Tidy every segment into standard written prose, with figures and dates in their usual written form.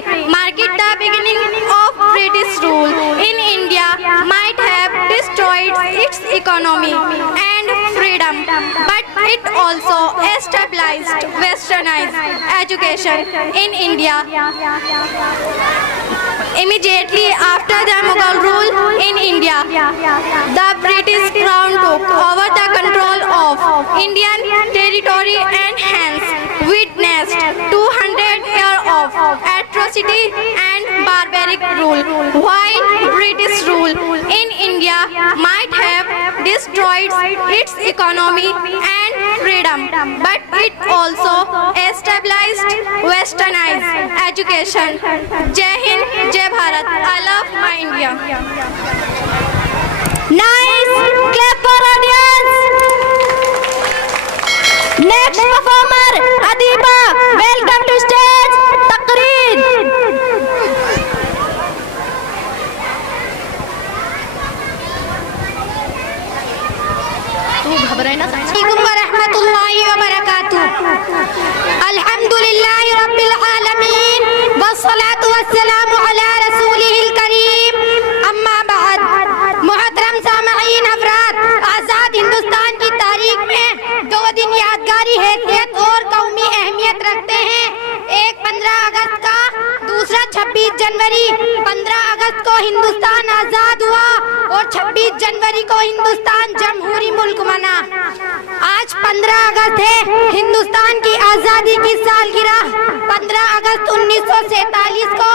free market, the beginning of British rule in India might have destroyed its economy and freedom, but it also established westernized education in India. Immediately after the Mughal rule in India, the British Crown took over the control of Indian territory and hence witnessed 200 years of atrocity and barbaric rule. While British rule in India might have destroyed its economy and freedom, but it also established westernized education. Jai Hind, Jai Bharat. I love my India. Nice clap for audience. Next performer Adiba, welcome to stage. Taqreer. Assalamualaikum warahmatullahi wabarakatuh. Alhamdulillahi rabbil alamin wassalatu wassalamu ala rasulihil kareem. Amma ba'd. Muhtaram सामईन हज़रात, आज़ाद हिंदुस्तान की तारीख में 2 दिन यादगारी हैसियत और कौमी अहमियत रखते हैं। एक 15 अगस्त का, दूसरा 26 जनवरी। 15 अगस्त को हिंदुस्तान आज़ाद हुआ और 26 जनवरी को हिंदुस्तान जमहूरी मुल्क बना। आज 15 अगस्त है, हिंदुस्तान की आज़ादी की सालगिरह। 15 अगस्त 1947 को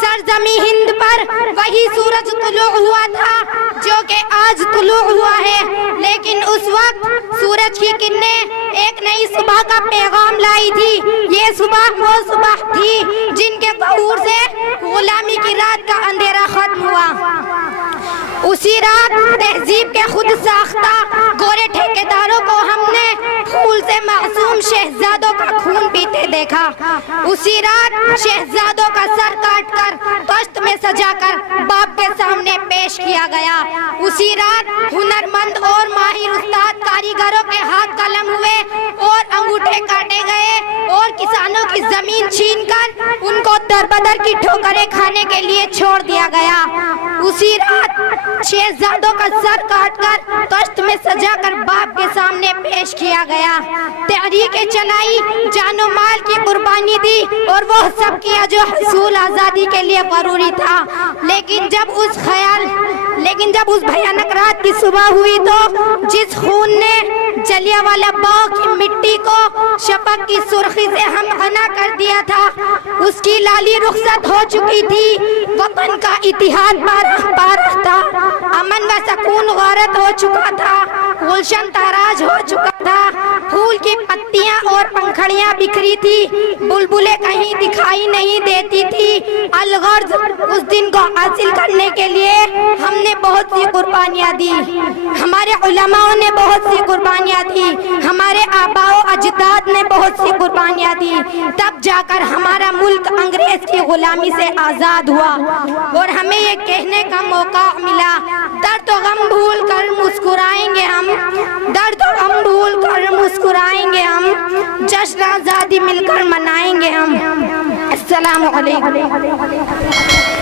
सरजमी हिंद पर वही सूरज तुलू हुआ था जो कि आज तुलू हुआ है, लेकिन उस वक्त सूरज की किरणें एक नई सुबह का पैगाम लाई थी। ये सुबह वो सुबह थी जिनके ज़हूर से गुलामी की रात का अंधेरा खत्म हुआ। उसी रात तहजीब के खुद साख्ता गोरे ठेकेदारों को हमने फूल से मासूम शहजादों का खून पीते देखा। उसी रात शहजादों का सर काट कर तख्त में सजाकर बाप के सामने पेश किया गया। उसी रात हुनरमंद और माहिर उस्ताद कारीगरों के हाथ कलम हुए और अंगूठे काटे गए और किसानों की जमीन छीनकर उनको दरबदर की ठोकरें खाने के लिए छोड़ दिया गया। उसी रात शहजादों का सर काटकर तख्त में सजाकर बाप के सामने पेश किया गया। तहरीक चलाई, जानो माल की कुर्बानी दी और वो सब किया जो हसूल आज़ादी के लिए जरूरी था। लेकिन जब उस भयानक रात की सुबह हुई तो जिस खून ने जलियांवाला बाग की मिट्टी को शफक की सुर्खी से हम घना कर दिया था, उसकी लाली रुखसत हो चुकी थी। वतन का इतिहाद बारह था, अमन व सकून गारत हो चुका था, गुलशन ताराज हो चुका था, फूल की पत्तियां और पंखड़ियां बिखरी थी, बुलबुलें कहीं दिखाई नहीं देती थी। अलगर्ज उस दिन को हासिल करने के लिए हमने बहुत सी कुर्बानियां दी, हमारे उलमाओं ने बहुत सी कुर्बानियां दी, हमारे आबाओ अजदाद ने बहुत सी कुर्बानियां दी। तब जाकर हमारा मुल्क अंग्रेज की गुलामी से आजाद हुआ और हमें ये कहने का मौका मिला, दर्द और गम भूल कर मुस्कुराएंगे हम, दर्द और गम भूल कर मुस्कुराएंगे हम, जश्न आजादी मिलकर मनाएंगे हम। अस्सलामु अलैकुम।